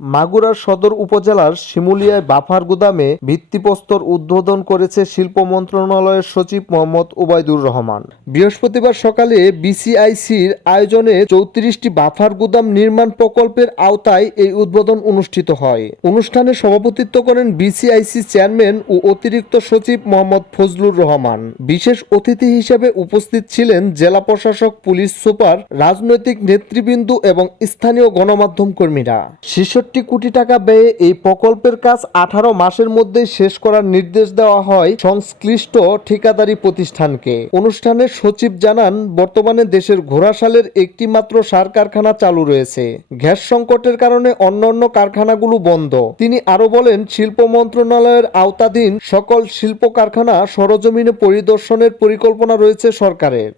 মাগুরার সদর উপজেলার শিমুলিয়ায় বাফার গুদামে ভিত্তিপ্রস্তর উদ্বোধন করেছে শিল্প মন্ত্রণালয়ের সচিব মোহাম্মদ ওবায়দুর রহমান। বৃহস্পতিবার সকালে বিসিআইসির আয়োজনে ৩৪টি বাফার গুদাম নির্মাণ প্রকল্পের আওতায় এই উদ্বোধন অনুষ্ঠিত হয়। অনুষ্ঠানে সভাপতিত্ব করেন বিসিআইসি চেয়ারম্যান ও অতিরিক্ত সচিব মোহাম্মদ ফজলুর রহমান। বিশেষ অতিথি হিসেবে উপস্থিত ছিলেন জেলা প্রশাসক, পুলিশ সুপার, রাজনৈতিক নেতৃবৃন্দ এবং স্থানীয় গণমাধ্যম কর্মীরা। ৬৬ কোটি টাকা ব্যয়ে এই প্রকল্পের কাজ ১৮ মাসের মধ্যে শেষ করার নির্দেশ দেওয়া হয় সংশ্লিষ্ট ঠিকাদারি প্রতিষ্ঠানকে। অনুষ্ঠানে সচিব জানান, বর্তমানে দেশের ঘোড়াশালের একটি মাত্র সার কারখানা চালু রয়েছে। গ্যাস সংকটের কারণে অন্যান্য কারখানাগুলো বন্ধ। তিনি আরো বলেন, শিল্প মন্ত্রণালয়ের আওতাধীন সকল শিল্প কারখানা সরজমিনে পরিদর্শনের পরিকল্পনা রয়েছে সরকারের।